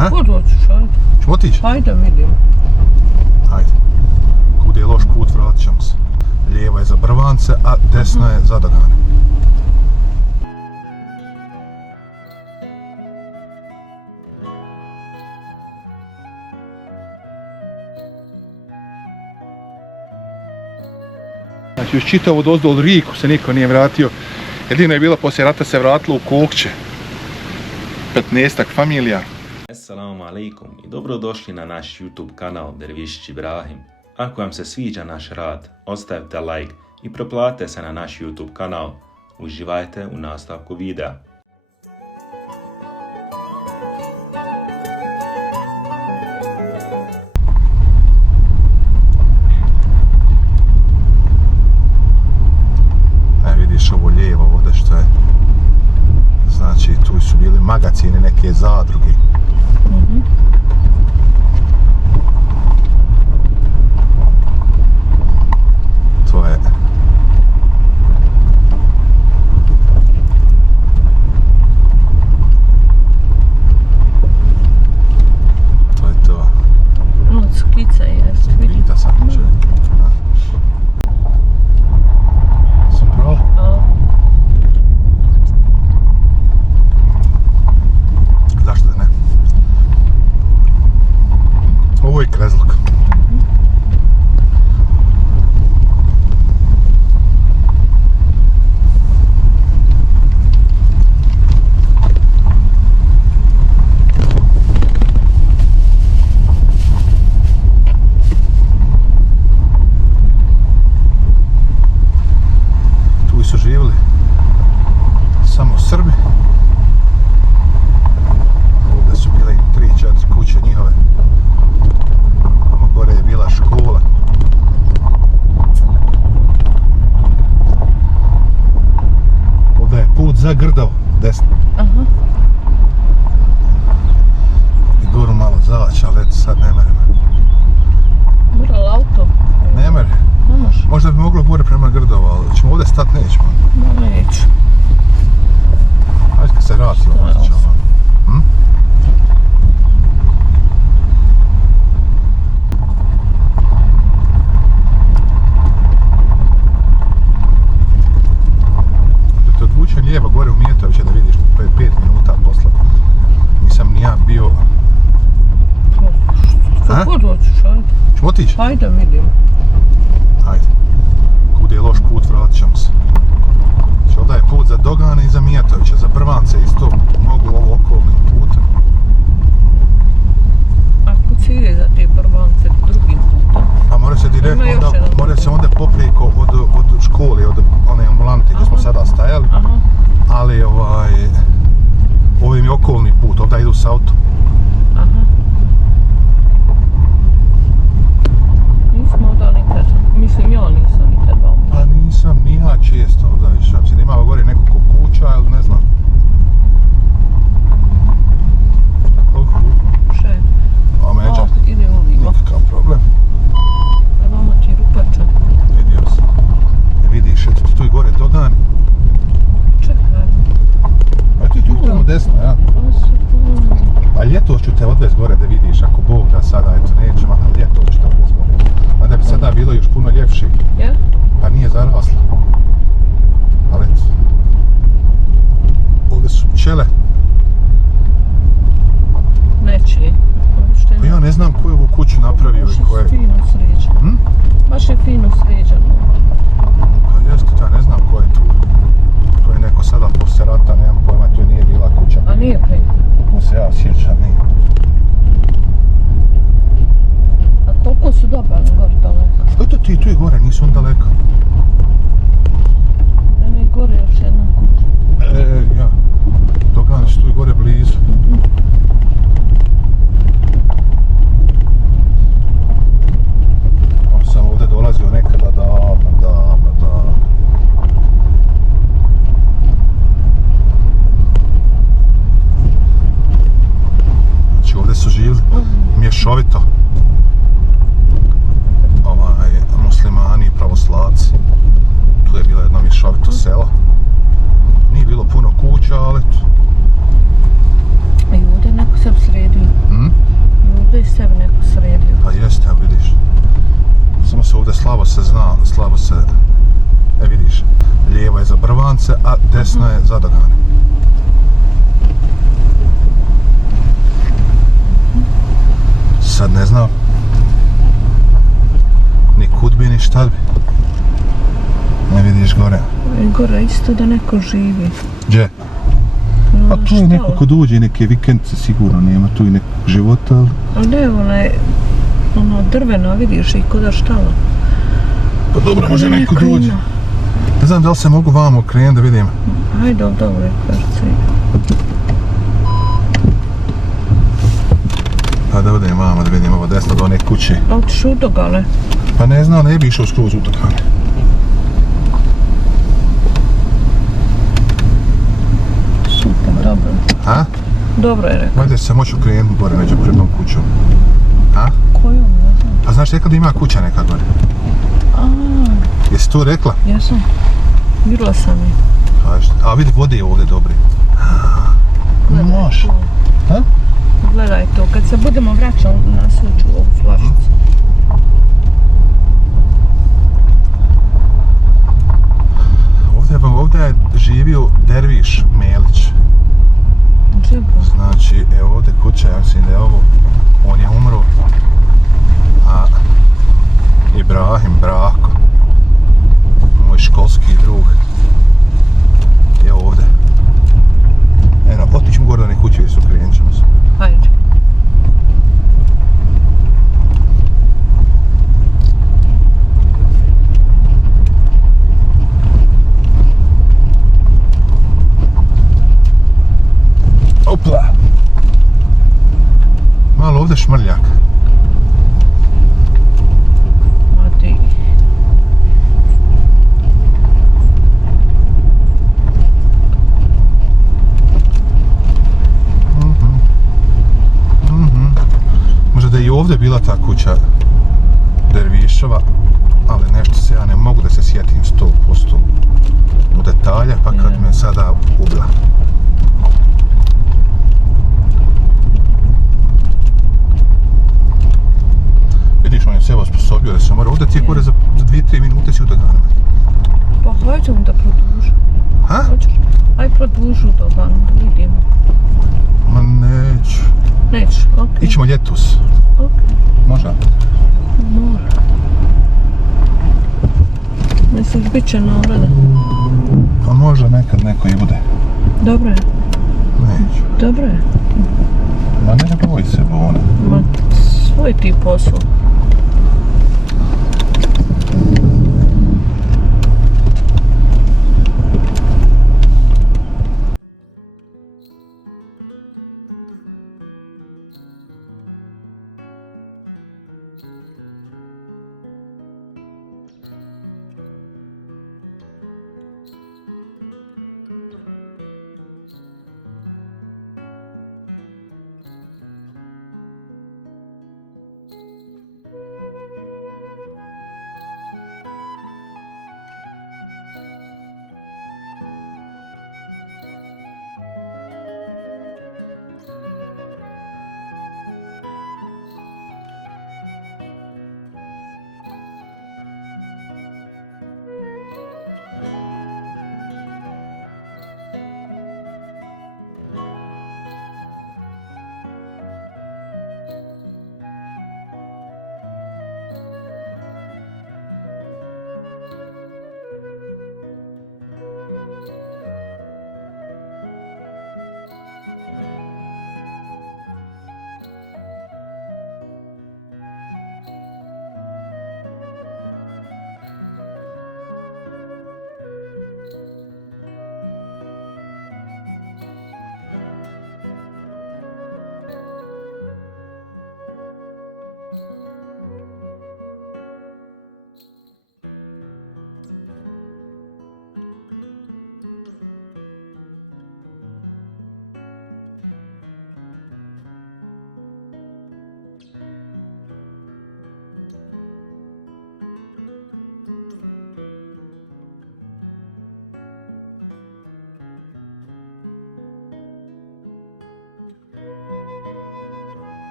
Kako hoćeš, ajde. Ćemo otići? Ajde, vidim. Ajde. Kud je loš put, vratit ćemo se. Lijevo je za Brvance, a desno je za Dogane. Znači, uz čitavu dozdol Riku se niko nije vratio. Jedino je bilo poslije rata se vratilo u Kokće. 15-ak familija. Assalamu alaikum i dobrodošli na naš YouTube kanal Dervišić Ibrahim. Ako vam se sviđa naš rad, ostavite like i preplatite se na naš YouTube kanal. Uživajte u nastavku videa. Vidiš ovo lijevo ovdje što je, znači tu su bili magacini, neke zadruge. To je to. No, skica jest, vidim. Vidite sad čovjek. Sam pravo? Zašto da ne? Ovo je Krezluk. Tu su živjeli samo Srbi. Ovdje su bile 3-4 kuće njihove. Tamo gore je bila škola. Ovdje je put za Grdavo, desno. Aha. I goru malo zaći, ali eto sad ne mere. Moral auto. Ne mere. Ne može. Možda bi moglo gore prema Grdovo, ali ćemo ovdje stat, nećemo. No, neću. Ajde kad se vratimo, možda ćemo. Da te odvučem lijevo gore u Mijetoviće da vidiš 5 minuta posla. Nisam ni ja bio. Kako hoćeš, ajde. Ćemo otići? Ajde, vidim. Ajde. Kud je loš put, vratit ćemo se. Znači ovdje je put za Dogane i za Mijetovića, za Brvance isto mogu ovo okolnim putem. Ako cilje za te Brvance drugim putem. A mora se direktno Ima još onda, jedan mora put. se onda poprijeko od škole, od one ambulanti gdje smo sada stajali. Aha. Ali ovim je okolni put, ovdje idu s autom. Aha. Nismo ovdje nikad. Mislim, ja nisam nikad vam. Pa nisam ni ja često ovdje išao. Da imamo gore nekoliko kuća, ali ne znam. Še? A međa, Ide ulivo. nikakav problem. Vama ti rupača. Vidio sam. Vidiš, eto tu i gore Dogani. Čekaj. A tu tamo desno, ja. A ljetos ću te odvesti gore da vidiš, ako Bog da sada, eto nećemo, a ljetos ću te odvesti gore. A da bi sada bilo još puno ljepši. Ja? Pa nije zarasla. Ali eto. Ovdje su pčele. Nečije. Pa ja ne znam ko je ovu kuću napravio Baš i ko je. je fino sređeno. Baš je fino sređeno. Pa jeste, ta ne znam ko je tu. To je neko sada poslije rata, nemam pojma, to nije bila kuća. A nije kaj? Ko se ja sjećam, nije. A koliko su dobali gore daleko? Eto ti tu i gore, nisu on daleko. Mene je gore još jedna kuća. Ja. Dogane su tu i gore blizu. On sam ovdje dolazio nekada davno. Znači ovdje su živjeli mješovito. Muslimani i pravoslavni. slabo se, vidiš, lijevo je za Brvance, a desno je za Dogane. Sad ne znam, ni kud bi, ni šta bi. Ne vidiš gore. Gore isto da neko živi. Gdje? Pa tu je neko ko dođe, neke vikendice sigurno, nema tu i nekog života, ali... Ali ne, ono drveno, vidiš, i kuda štala. Pa dobro, može neko dođe. Ne znam da li se mogu vamo okrenuti da vidim. Hajde, dobro, perci. Pa da odem vamo da vidim ovo desno do one kuće. A otiš u Dogane? Pa ne znam, ne bi išao skroz u Dogane. Super, dobro. A? Dobro je rekao. Valjda će se moći okrenuti gore među prednom kućom. A? Kojom, ne znam. Pa znaš rekla da ima kuća neka gore? Jesi to rekla? Jesam. Vidjela sam je. A vidi, vode je ovdje dobre. Može. Ha? Gledaj to, kad se budemo vraćali na sluču ovu flašicu. Ovdje je živio Derviš Melić. Džebo. Znači, evo ovdje kuća, ja mislim da je ovo, on je umro, a Ibrahim, Brako, moj školski drug, je ovdje. Eno, otićemo gore do one kuće gdje su, krenut ćemo se. Hajde. Opla! Malo ovdje šmrljak. Ma ti. Možda da je i ovdje bila ta kuća Dervišova, ali nešto se ja ne mogu da se sjetim 100% u detalje, pa kad me sada ubila. Vidiš, on je sebe osposobio da se mora ovdje, ti je gore za 2-3 minute si u Doganama. Pa hajde da produžu. Ha? Hoćeš? Aj produžu Doganu, da vidimo. Ma neću. Neću, okej. Ićemo ljetos. Okej. Može? Mora. Misliš, bit će navreda? Pa možda nekad neko i bude. Dobro je. Neću. Dobro je. Ma ne boj se, Bona. Ma, svoj ti posao.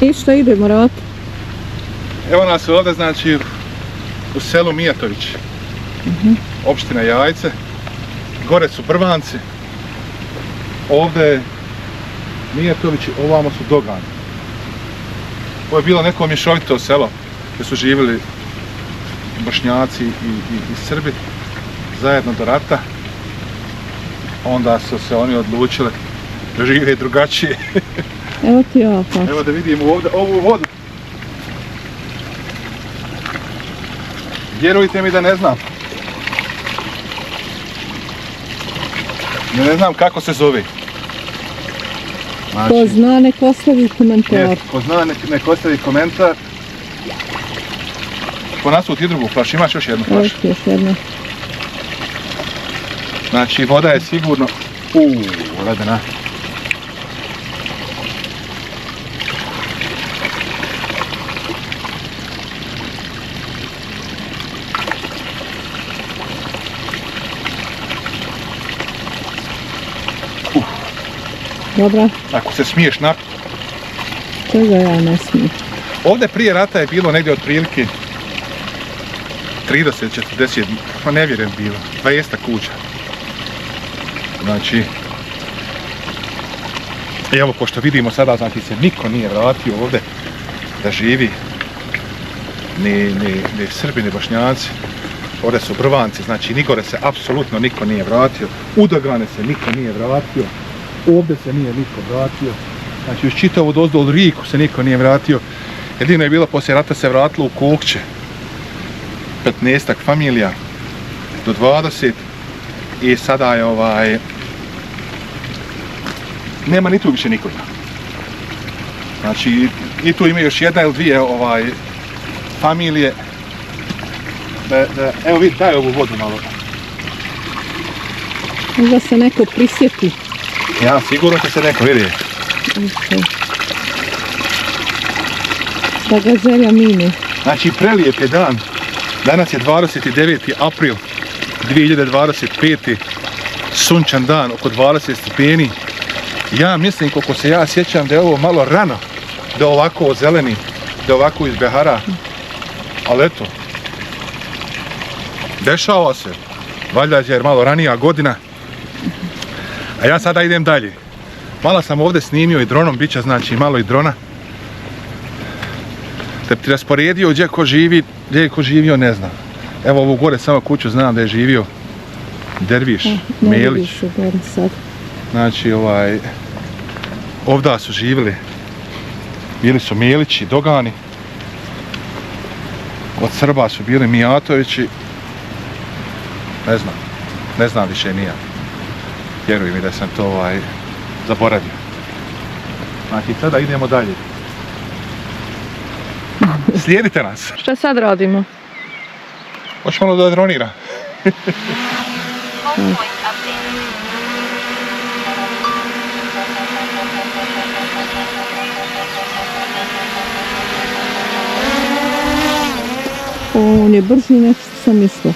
I što idemo rad? Evo nas ovdje, znači, u selu Mijatović. Opština Jajce. Gore su Brvanci. Ovdje je Mijatović, ovamo su Dogani. Ovo je bilo neko mješovito selo gdje su živjeli Bošnjaci i Srbi zajedno do rata. Onda su se oni odlučili da žive drugačije. Evo ti ja pa. Evo da vidimo ovdje ovu vodu. Vjerujte mi da ne znam. Ne znam kako se zove. Znači, Ko zna nek ostavi komentar. ko zna nek ostavi komentar. Ponasuo ti drugu flašu, imaš još jednu Evo flašu. ti još jedna. Znači voda je sigurno ledena. Dobra, Ako se smiješ napiti. čega ja ne smijem. Ovdje prije rata je bilo negdje otprilike 30, 40, pa ne vjerujem bilo, 200 kuća. Znači, evo pošto vidimo sada, znači se niko nije vratio ovdje da živi, ni Srbi, ni Bošnjaci. Ovdje su Brvanci, znači nigore se apsolutno niko nije vratio, u Dogane se niko nije vratio, ovdje se nije niko vratio, znači uz čitavu dozdol Riku se niko nije vratio. Jedino je bilo poslije rata se vratilo u Kokće, 15-ak familija do 20 i sada je nema ni tu više nikoga. Znači i tu ima još jedna ili dvije familije. Evo vidi, daj ovu vodu malo. Možda se neko prisjeti. Ja, sigurno će se neko vidi. Da ga želja mine. Znači prelijep je dan. Danas je 29. april 2025. Sunčan dan, oko 20 stepeni. Ja mislim, koliko se ja sjećam, da je ovo malo rano da ovako zeleni, da ovako izbehara. Ali eto, dešava se. Valjda je malo ranija godina. A ja sada idem dalje. Malo sam ovdje snimio i dronom, bit će znači malo i drona. Da bi ti rasporedio gdje je ko živio, ne znam. Evo ovu gore samo kuću znam da je živio Derviš, Ne Melić. vidiš u gore sad. Znači ovdje su živjeli, bili su Melići, Dogani. Od Srba su bili Mijatovići. Ne znam više nija. Vjeruj mi da sam to zaboravio. Znači sada idemo dalje. Slijedite nas. Šta sad radimo? Hoćemo malo da dronira. On je brži nego što sam mislila.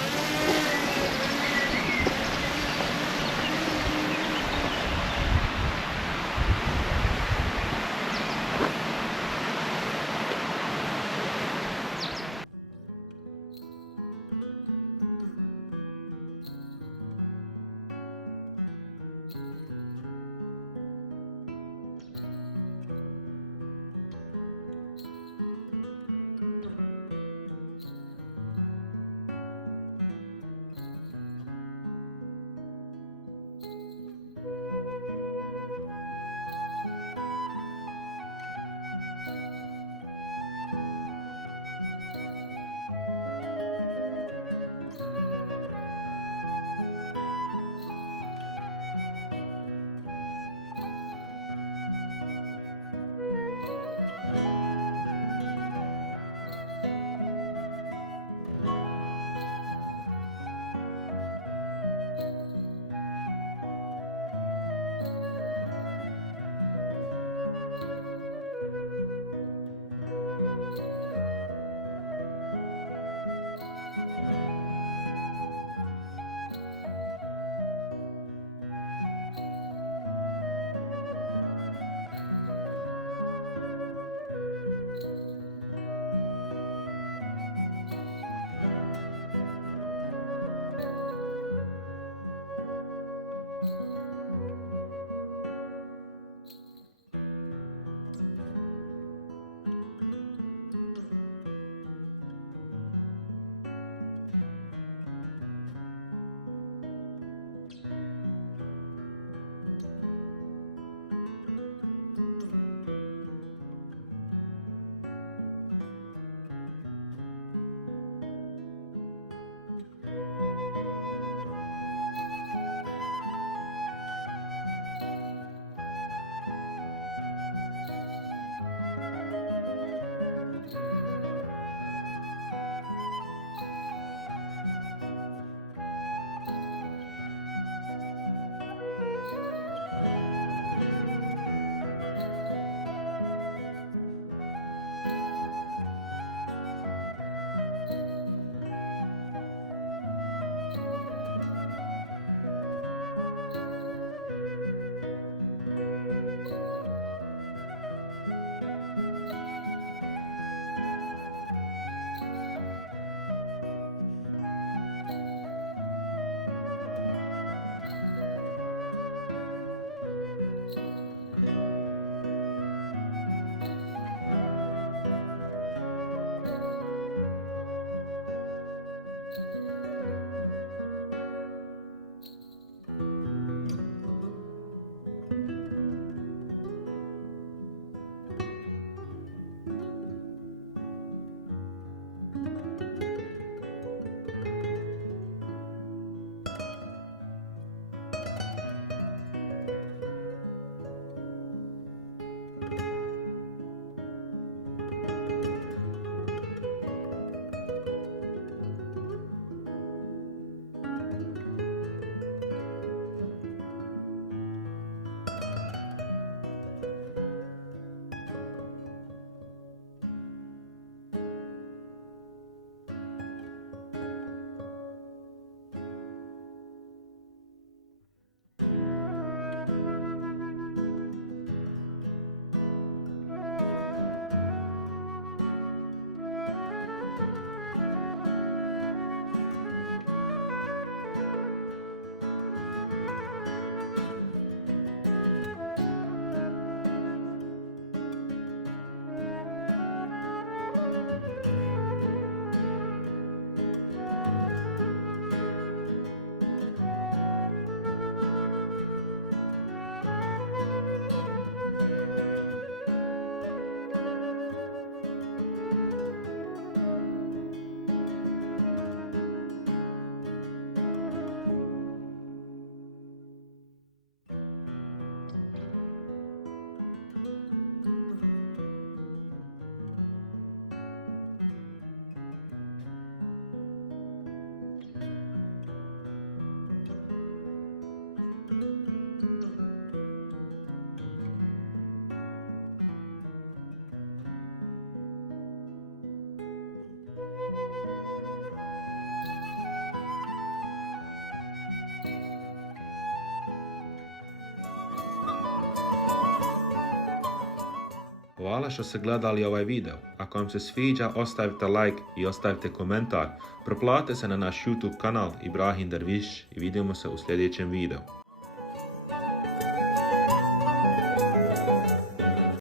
Hvala što ste gledali ovaj video. Ako vam se sviđa, ostavite like i ostavite komentar. Proplatite se na naš YouTube kanal Ibrahim Derviš i vidimo se u sljedećem videu.